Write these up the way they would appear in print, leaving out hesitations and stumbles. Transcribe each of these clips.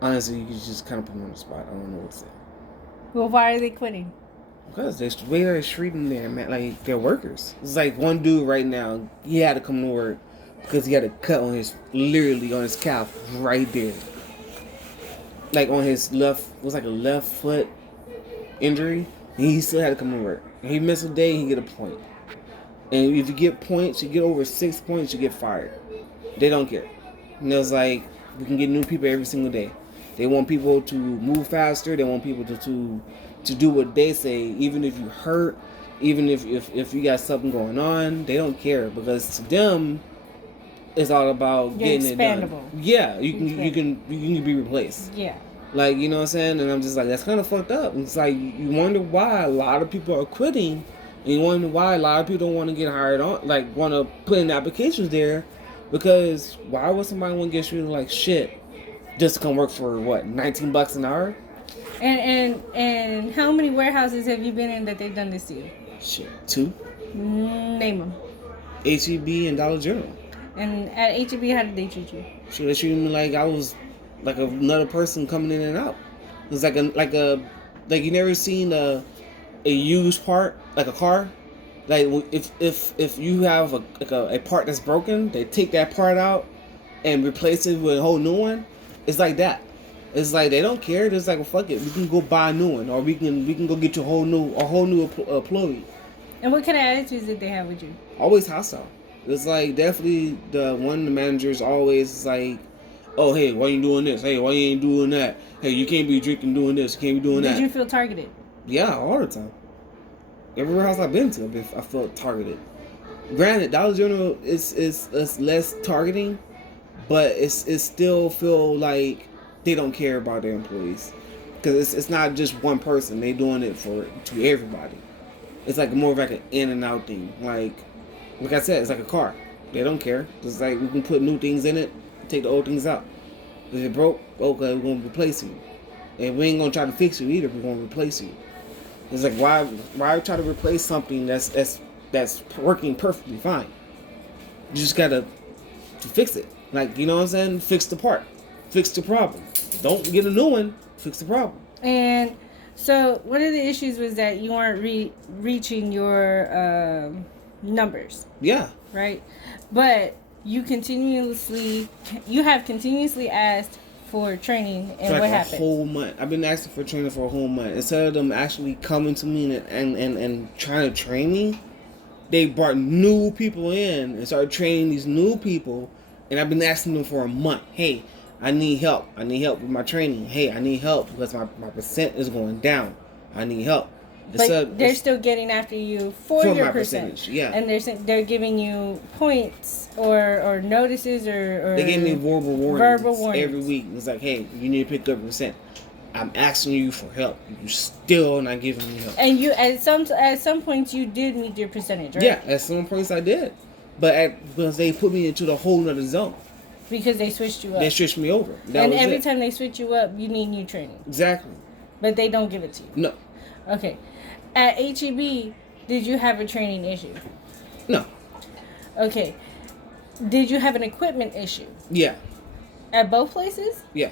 Honestly, you just kind of put me on the spot. I don't know what to say. Well, why are they quitting? Because the way they're treating their man, like their workers. It's like one dude right now, he had to come to work because he had a cut on his, literally on his calf right there. Like on his left, it was like a left foot injury. And he still had to come to work. He missed a day, he get a point. And if you get points, you get over 6 points, you get fired. They don't care. And it's like, we can get new people every single day. They want people to move faster. They want people to do what they say, even if you hurt, even if you got something going on. They don't care because to them, it's all about You're getting expandable. it done. Yeah, you can be replaced. Yeah. Like, you know what I'm saying? And I'm just like, that's kind of fucked up. It's like, you wonder why a lot of people are quitting. And you wonder why a lot of people don't want to get hired on, like, want to put in applications there. Because why would somebody want to get treated like shit just to come work for, what, $19 an hour? And how many warehouses have you been in that they've done this to you? Shit, 2. Name them. H-E-B and Dollar General. And at H-E-B, how did they treat you? Shit, they treated me like I was like another person coming in and out. It was like you never seen a used part, like a car. Like if you have a part that's broken, they take that part out and replace it with a whole new one. It's like that. It's like they don't care. It's like, well, fuck it, we can go buy a new one, or we can go get you a whole new employee. And what kind of attitudes did they have with you? Always hostile. It's like definitely one of the managers always like, oh, hey, why you doing this? Hey, why you ain't doing that? Hey, you can't be drinking doing this. You can't be doing that. Did you feel targeted? Yeah, all the time. Every house I've been to, I felt targeted. Granted, Dollar General is less targeting, but it's still feel like they don't care about their employees because it's not just one person. They doing it to everybody. It's like more of like an in and out thing. Like I said, it's like a car. They don't care. It's like we can put new things in it, take the old things out. If it broke, okay, we're gonna replace you. And we ain't gonna try to fix you either. We're gonna replace you. It's like why try to replace something that's working perfectly fine? You just gotta to fix it. Like, you know what I'm saying? Fix the part. Fix the problem. Don't get a new one. Fix the problem. And so one of the issues was that you weren't reaching your numbers. Yeah. Right? But you have continuously asked for training, and for what happened? A whole month. I've been asking for training for a whole month. Instead of them actually coming to me and trying to train me, they brought new people in and started training these new people. And I've been asking them for a month. Hey, I need help. I need help with my training. Hey, I need help because my percent is going down. I need help. But they're still getting after you for your percentage. Yeah. And they're giving you points or notices or they give me verbal warnings every week. It's like, hey, you need to pick up percent. I'm asking you for help. You're still not giving me help. And you at some points you did meet your percentage, right? Yeah, at some points I did. Because they put me into the whole nother zone. Because they switched you up. They switched me over. And every time they switch you up, you need new training. Exactly. But they don't give it to you. No. Okay. At HEB, did you have a training issue? No. Okay. Did you have an equipment issue? Yeah. At both places? Yeah.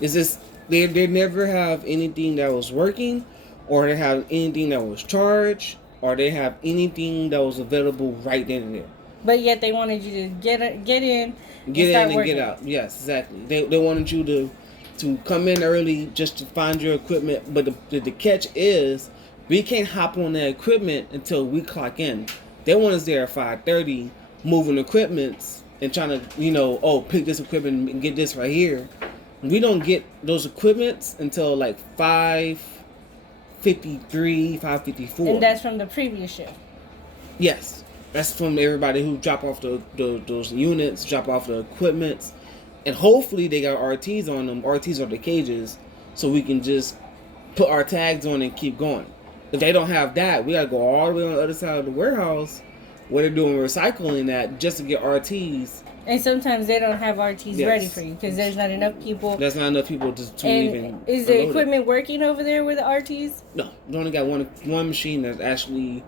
It's just they never have anything that was working, or they have anything that was charged, or they have anything that was available right then and there. But yet they wanted you to get in and get out. Yes, exactly. They wanted you to come in early just to find your equipment. But the catch is, we can't hop on that equipment until we clock in. They want us there at 5:30, moving equipments and trying to, pick this equipment and get this right here. We don't get those equipments until like 5:53, 5:54. And that's from the previous shift. Yes. That's from everybody who drop off those units, drop off the equipments. And hopefully they got RTs on them. RTs are the cages. So we can just put our tags on and keep going. If they don't have that, we got to go all the way on the other side of the warehouse where they're doing recycling that just to get RTs. And sometimes they don't have RTs ready for you because there's not enough people. There's not enough people to even. Is the equipment working over there with the RTs? No. We only got one machine that's actually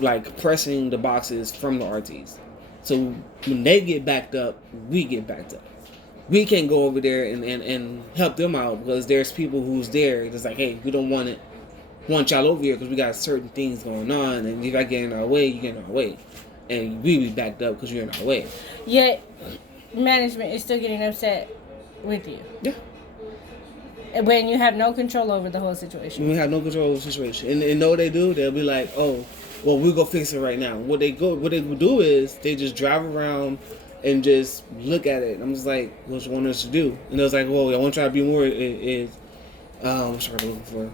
like pressing the boxes from the RTs. So when they get backed up, we get backed up. we can't go over there and help them out because there's people who's there. It's like, hey, we don't want y'all over here because we got certain things going on, and if I get in our way, you get in our way, and we be backed up because you're in our way. Yet, management is still getting upset with you. Yeah. When you have no control over the whole situation. We have no control over the situation, and know what they do? They'll be like, oh, well, we'll go fix it right now. What they will do is they just drive around and just look at it. I'm just like, what you want us to do? And it was like, well, I want to try to be more. What's what I'm looking for?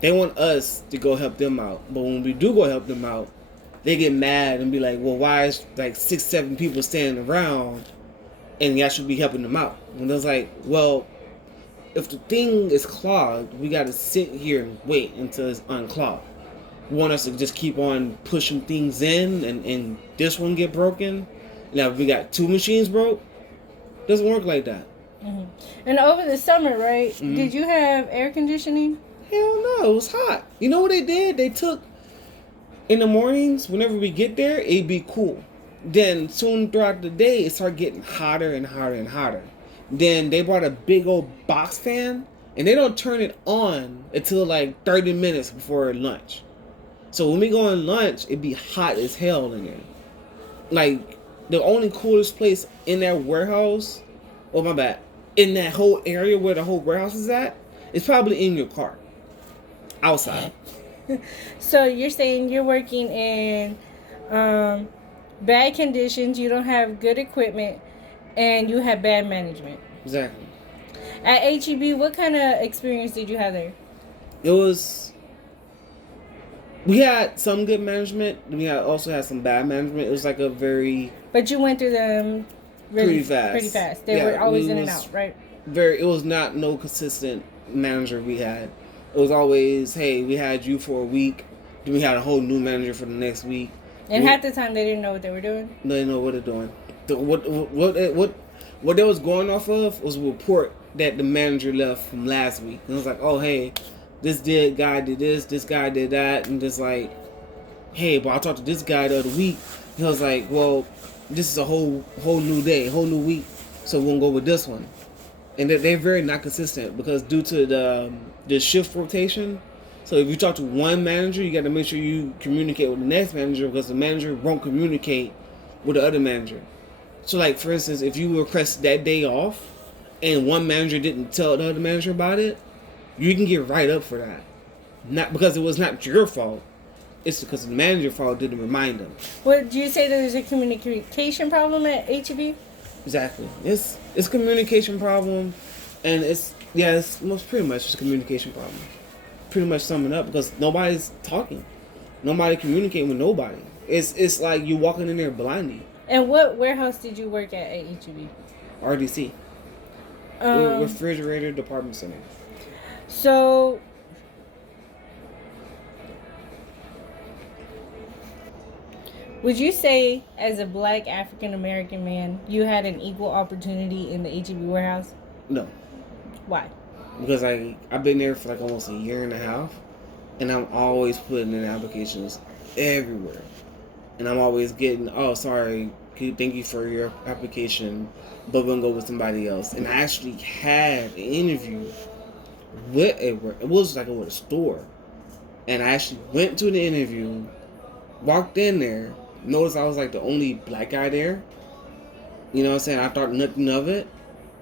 They want us to go help them out, but when we do go help them out, they get mad and be like, well, why is like 6-7 people standing around, and y'all should be helping them out? And it was like, well, if the thing is clogged, we got to sit here and wait until it's unclogged. You want us to just keep on pushing things in and this one get broken? Now, if we got 2 machines broke, doesn't work like that. Mm-hmm. And over the summer, right, Mm-hmm. did you have air conditioning? Hell no, it was hot. You know what they did? They took, in the mornings, whenever we get there, it'd be cool. Then soon throughout the day, it started getting hotter and hotter and hotter. Then they brought a big old box fan, and they don't turn it on until like 30 minutes before lunch. So when we go on lunch, it'd be hot as hell in there. Like, the only coolest place in that warehouse, oh my bad, in that whole area where the whole warehouse is at, it's probably in your car. Outside. So you're saying you're working in bad conditions, you don't have good equipment, and you have bad management. Exactly. At HEB, what kind of experience did you have there? We had some good management. We also had some bad management. It was like a very... But you went through them pretty fast. Pretty fast. They were always in and out, right? It was not no consistent manager we had. It was always, hey, we had you for a week. Then we had a whole new manager for the next week. And half the time they didn't know what they were doing? They didn't know what they're doing. What they was going off of was a report that the manager left from last week. And it was like, oh, hey, this guy did this guy did that. And just like, hey, but I talked to this guy the other week. He was like, well, this is a whole new day, whole new week. So we're going to go with this one. And they're very not consistent because due to the shift rotation. So if you talk to one manager, you got to make sure you communicate with the next manager because the manager won't communicate with the other manager. So like, for instance, if you request that day off and one manager didn't tell the other manager about it, you can get right up for that. Not because it was not your fault. It's because the manager's fault didn't remind them. Well, do you say there's a communication problem at HEB? Exactly. It's a communication problem, and it's pretty much just a communication problem. Pretty much summing up because nobody's talking, nobody communicating with nobody. It's like you walking in there blindly. And what warehouse did you work at HEB? RDC, Refrigerator Department Center. So, would you say, as a black African American man, you had an equal opportunity in the HEB warehouse? No. Why? Because I've been there for like almost a year and a half, and I'm always putting in applications everywhere, and I'm always getting, oh, sorry, thank you for your application, but we're gonna go with somebody else. And I actually had an interview with it was like with a store, and I actually went to the interview, walked in there, noticed I was like the only black guy there. You know what I'm saying? I thought nothing of it.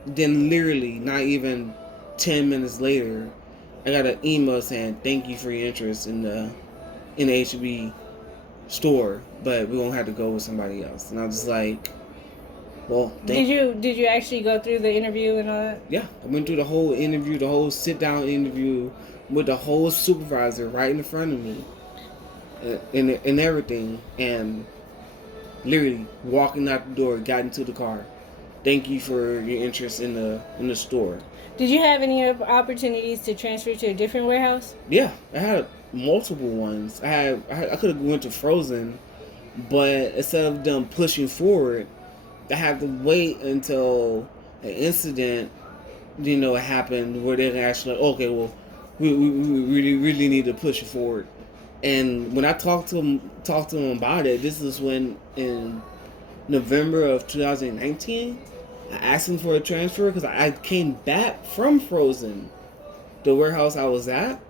Then literally, not even 10 minutes later, I got an email saying thank you for your interest in the HEB store, but we're gonna have to go with somebody else. And I was just like, well, did you actually go through the interview and all that? Yeah, I went through the whole interview, the whole sit down interview with the whole supervisor right in front of me, and everything, and literally walking out the door, got into the car. Thank you for your interest in the store. Did you have any opportunities to transfer to a different warehouse? Yeah, I had multiple ones. I could have went to Frozen, but instead of them pushing forward, I had to wait until an incident, happened where they actually like, okay, well, we really need to push it forward. And when I talked to them about it, this is when in November of 2019, I asked them for a transfer because I came back from Frozen, the warehouse I was at.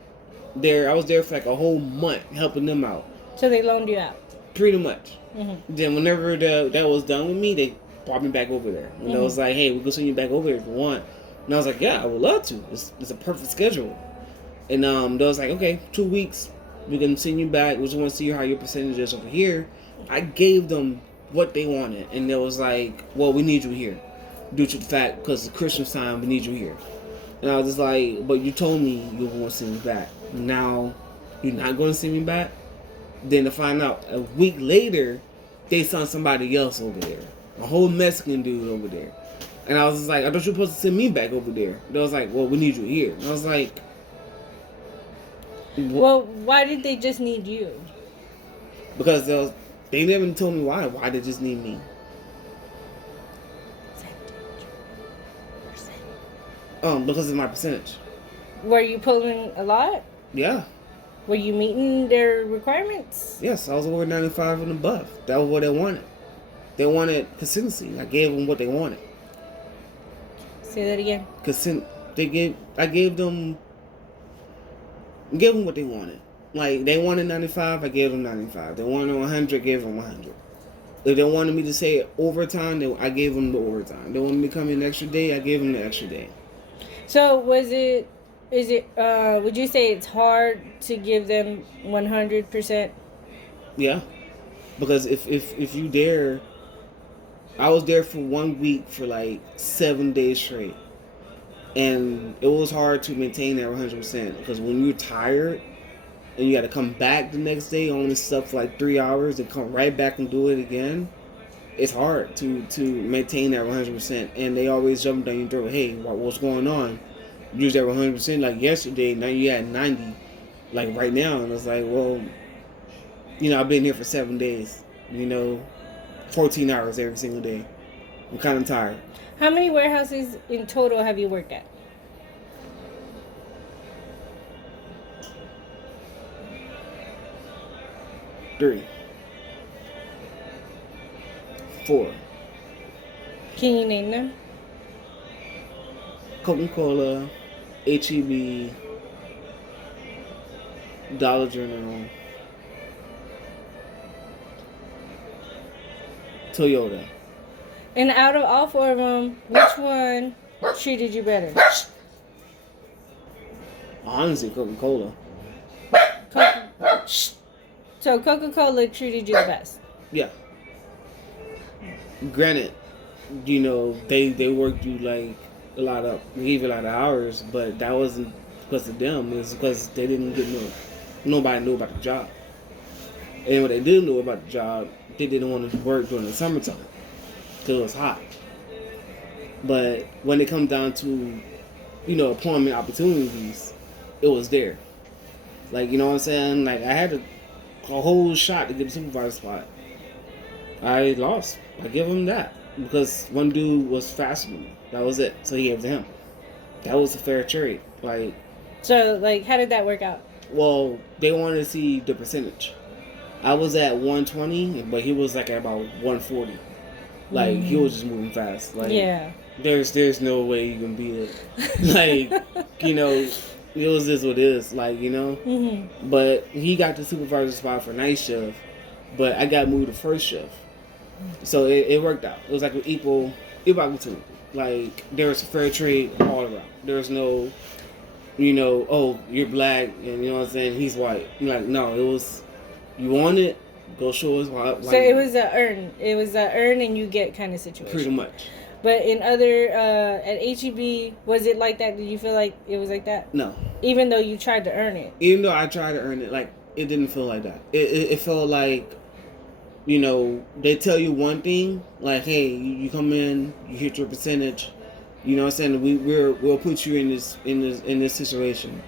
I was there for like a whole month helping them out. So they loaned you out. Pretty much. Mm-hmm. Then whenever that was done with me, they brought me back over there. And I was like, hey, we're going to send you back over there if you want. And I was like, yeah, I would love to. It's a perfect schedule. And they was like, okay, 2 weeks. We can send you back. We just want to see how your percentage is over here. I gave them what they wanted. And they was like, well, we need you here. Due to the fact, because it's Christmas time, we need you here. And I was just like, but you told me you were going to send me back. Now, you're not going to send me back? Then to find out, a week later, they sent somebody else over there. A whole Mexican dude over there. And I was just like, I thought you were supposed to send me back over there. They was like, well, we need you here. And I was like... Well, why did they just need you? Because they never told me why. Why they just need me. Because of my percentage. Were you pulling a lot? Yeah. Were you meeting their requirements? Yes, I was over 95 and above. That was what they wanted. They wanted consistency. I gave them what they wanted. Say that again. I gave them what they wanted. Like, they wanted 95, I gave them 95. They wanted 100, I gave them 100. If they wanted me to say overtime, I gave them the overtime. They wanted me to come in an extra day, I gave them the extra day. So would you say it's hard to give them 100%? Yeah. Because if you dare, I was there for 1 week for like 7 days straight. And it was hard to maintain that 100% because when you're tired and you got to come back the next day, only stuff for like 3 hours and come right back and do it again, it's hard to maintain that 100%. And they always jump down your throat, hey, what's going on? You was at 100% like yesterday, now you at 90 like right now. And it's like, well, I've been here for 7 days, 14 hours every single day. I'm kind of tired. How many warehouses in total have you worked at? Three. 4. Can you name them? Coca-Cola, H-E-B, Dollar General, Toyota. And out of all 4 of them, which one treated you better? Honestly, Coca-Cola. So Coca-Cola treated you the best? Yeah. Granted, they worked you like they gave you a lot of hours, but that wasn't because of them. It was because they didn't get nobody knew about the job. And when they did know about the job, they didn't want to work during the summertime because it was hot. But when it comes down to, employment opportunities, it was there. Like, you know what I'm saying? Like, I had a whole shot to get the supervisor spot. I lost. I give him that because one dude was faster than me. That was it. So he gave it to him. That was a fair trade. So, how did that work out? Well, they wanted to see the percentage. I was at 120, but he was at about 140. He was just moving fast. Yeah. There's no way you can beat it. It was just what it is. Mm-hmm. But he got the supervisor spot for night shift, but I got moved to first shift. So it worked out. It was like an equal opportunity. There was a fair trade all around. There was no, oh, you're black and you know what I'm saying, he's white. No, it was, you want it, go show us why. So it was a earn. It was a earn and you get kind of situation. Pretty much. But in other, at HEB, was it like that? Did you feel like it was like that? No. Even though you tried to earn it? Even though I tried to earn it, it didn't feel like that. It felt like, they tell you one thing, hey, you come in, you hit your percentage, you know what I'm saying, we'll put you in this situation.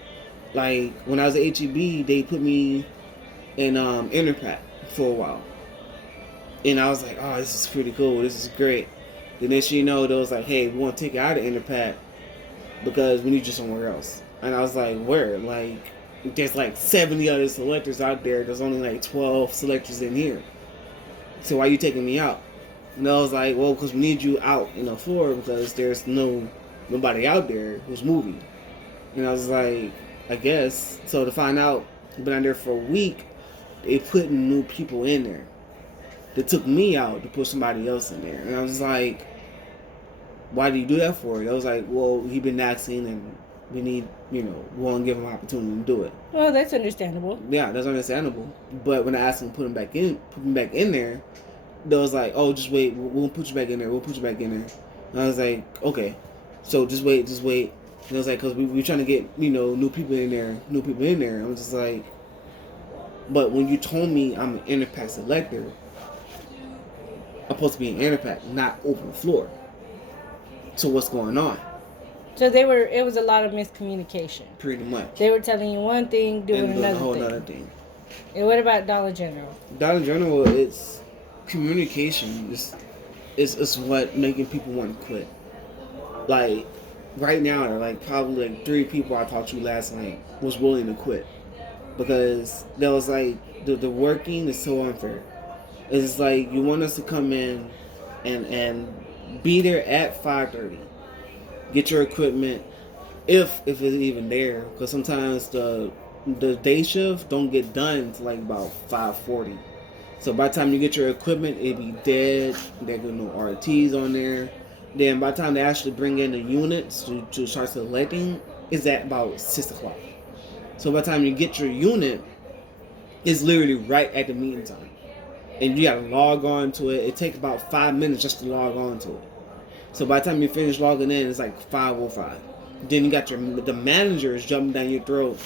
When I was at HEB, they put me in Interpack for a while. And I was like, oh, this is pretty cool, this is great. The next thing you know, they was like, hey, we want to take you out of Interpack because we need you somewhere else. And I was like, where? There's 70 other selectors out there. There's only 12 selectors in here. So why are you taking me out? And I was like, well, because we need you out in the floor because there's nobody out there who's moving. And I was like, I guess. So to find out, I've been out there for a week, they putting new people in there. They took me out to put somebody else in there. And I was like, why do you do that for? I was like, well, he been asking and we need, we want to give him an opportunity to do it. Well, that's understandable. Yeah, that's understandable. But when I asked him to put him back in there, they was like, oh, just wait, we'll put you back in there. We'll put you back in there. And I was like, okay. So just wait. And I was like, because we're trying to get, new people in there. I was just like, but when you told me I'm an Interpack selector, I'm supposed to be an Interpack, not open floor. So what's going on? So it was a lot of miscommunication. Pretty much. They were telling you one thing, doing and another a whole thing. other thing. And what about Dollar General? Dollar General, it's communication. It's what making people want to quit. Like, right now, probably 3 people I talked to last night was willing to quit. Because there was like, the working is so unfair. It's like, you want us to come in and be there at 5:30. Get your equipment, if it's even there, because sometimes the day shift don't get done until like about 5:40. So by the time you get your equipment, it be dead. There go no RTs on there. Then by the time they actually bring in the units to start selecting, it's at about 6 o'clock. So by the time you get your unit, it's literally right at the meeting time, and you gotta log on to it. It takes about 5 minutes just to log on to it. So by the time you finish logging in, it's like 5:05. Then you got the managers jumping down your throat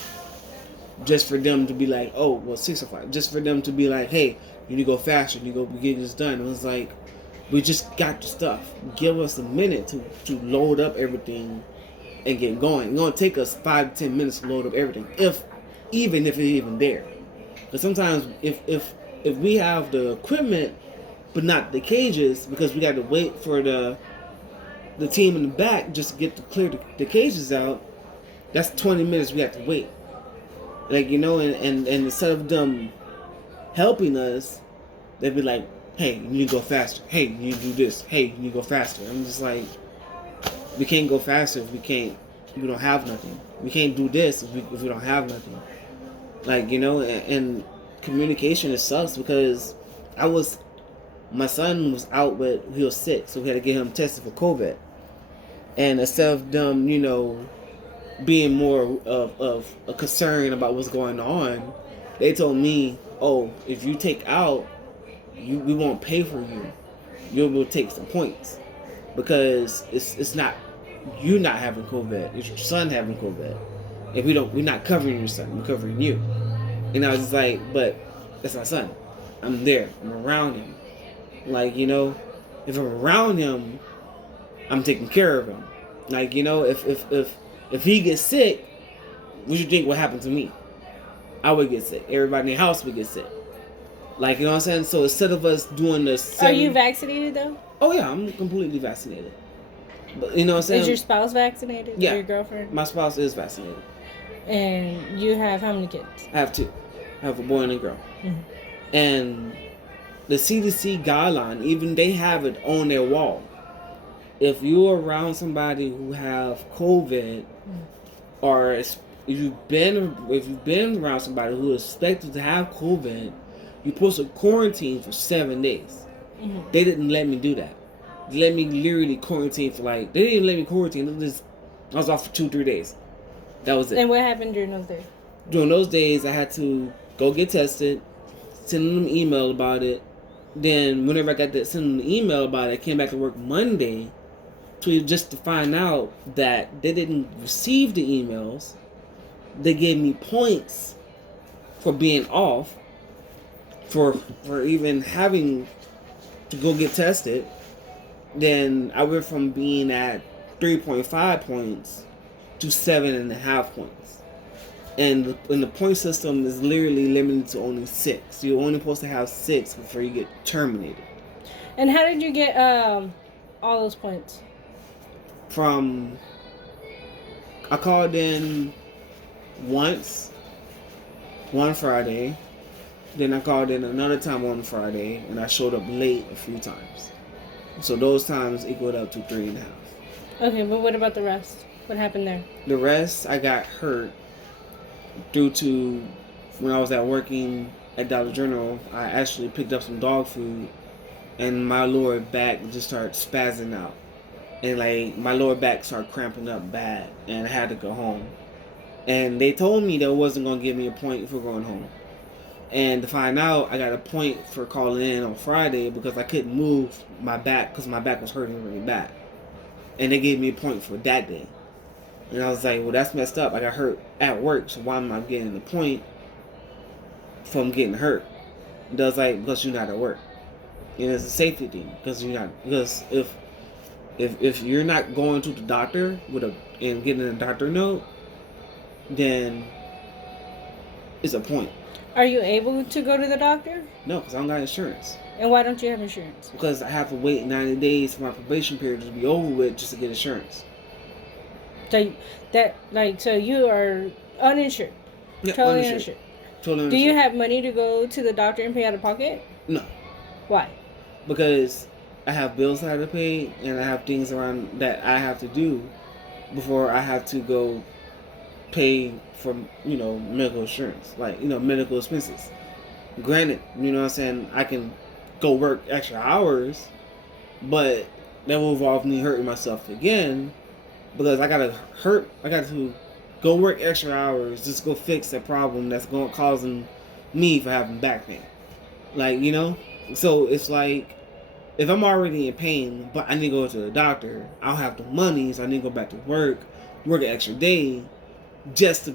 just for them to be like, oh, well, 6:05. Just for them to be like, hey, you need to go faster. You need to go get this done. It was like, we just got the stuff. Give us a minute to load up everything and get going. It's going to take us 5 to 10 minutes to load up everything, even if it's even there. Because sometimes if we have the equipment but not the cages, because we got to wait for the team in the back just to get to clear the cages out, that's 20 minutes we have to wait. Like, and instead of them helping us, they'd be like, hey, you need to go faster. Hey, you need to do this. Hey, you need to go faster. I'm just like, we can't go faster if we don't have nothing. We can't do this if we don't have nothing. Like, and communication, it sucks because my son was out, but he was sick, so we had to get him tested for COVID. And instead of them, being more of a concern about what's going on, they told me, oh, if you take out, we won't pay for you. You will take some points. Because it's not you not having COVID, it's your son having COVID. If we're not covering your son, we're covering you. And I was just like, but that's my son. I'm there. I'm around him. Like, if I'm around him, I'm taking care of him. Like, if he gets sick, what you think would happen to me? I would get sick. Everybody in the house would get sick. Like, you know what I'm saying? So instead of us doing this... Are you vaccinated, though? Oh, yeah, I'm completely vaccinated. But, you know what I'm saying? Is your spouse vaccinated? Yeah. Or your girlfriend? My spouse is vaccinated. And you have how many kids? I have 2. I have a boy and a girl. Mm-hmm. And the CDC guideline, even they have it on their wall. If you're around somebody who have COVID, or if you've been around somebody who is expected to have COVID, you're supposed to quarantine for 7 days. Mm-hmm. They didn't let me do that. They let me literally quarantine for they didn't even let me quarantine. I was off for 2-3 days. That was it. And what happened during those days? During those days, I had to go get tested, send them an email about it. Then whenever I got that, send them an email about it, I came back to work Monday just to find out that they didn't receive the emails. They gave me points for being off, for even having to go get tested. Then I went from being at 3.5 points to 7.5 points. And the point system is literally limited to only 6. You're only supposed to have 6 before you get terminated. And how did you get all those points? I called in once, one Friday. Then I called in another time on Friday, and I showed up late a few times. So those times equaled up to 3.5. Okay, but what about the rest? What happened there? The rest, I got hurt due to when I was working at Dollar General. I actually picked up some dog food, and my lower back just started spazzing out, and like my lower back started cramping up bad, and I had to go home. And they told me they wasn't gonna give me a point for going home. And to find out, I got a point for calling in on Friday because I couldn't move my back because my back was hurting really bad. And they gave me a point for that day. And I was like, well, that's messed up. I got hurt at work, so why am I getting the point from getting hurt? And I was like, because you're not at work. And it's a safety thing because if you're not going to the doctor and getting a doctor note, then it's a point. Are you able to go to the doctor? No, because I don't got insurance. And why don't you have insurance? Because I have to wait 90 days for my probation period to be over with just to get insurance. So you are uninsured. Yeah, Totally uninsured. uninsured. Totally uninsured. Do you have money to go to the doctor and pay out of pocket? No. Why? Because I have bills I have to pay and I have things around that I have to do before I have to go pay for, medical insurance. Like, medical expenses. Granted, what I'm saying, I can go work extra hours, but that will involve me hurting myself again because I got to go work extra hours just to go fix that problem that's causing me for having back pain. Like, so it's like if I'm already in pain, but I need to go to the doctor, I don't have the money, so I need to go back to work an extra day just to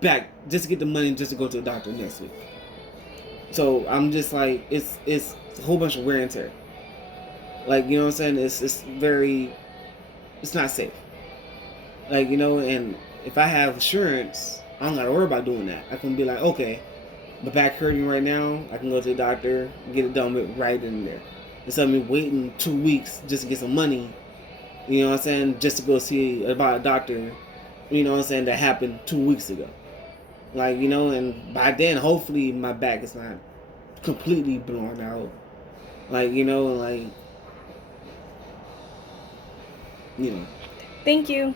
get the money just to go to the doctor next week. So I'm just like, it's a whole bunch of wear and tear. Like, you know what I'm saying? It's not safe. Like, and if I have insurance, I don't gotta worry about doing that. I can be like, okay, my back hurting right now, I can go to the doctor, get it done with right in there. Instead of me waiting 2 weeks just to get some money, you know what I'm saying, just to go see about a doctor, that happened 2 weeks ago. Like, and by then, hopefully, my back is not completely blown out. Like, Thank you.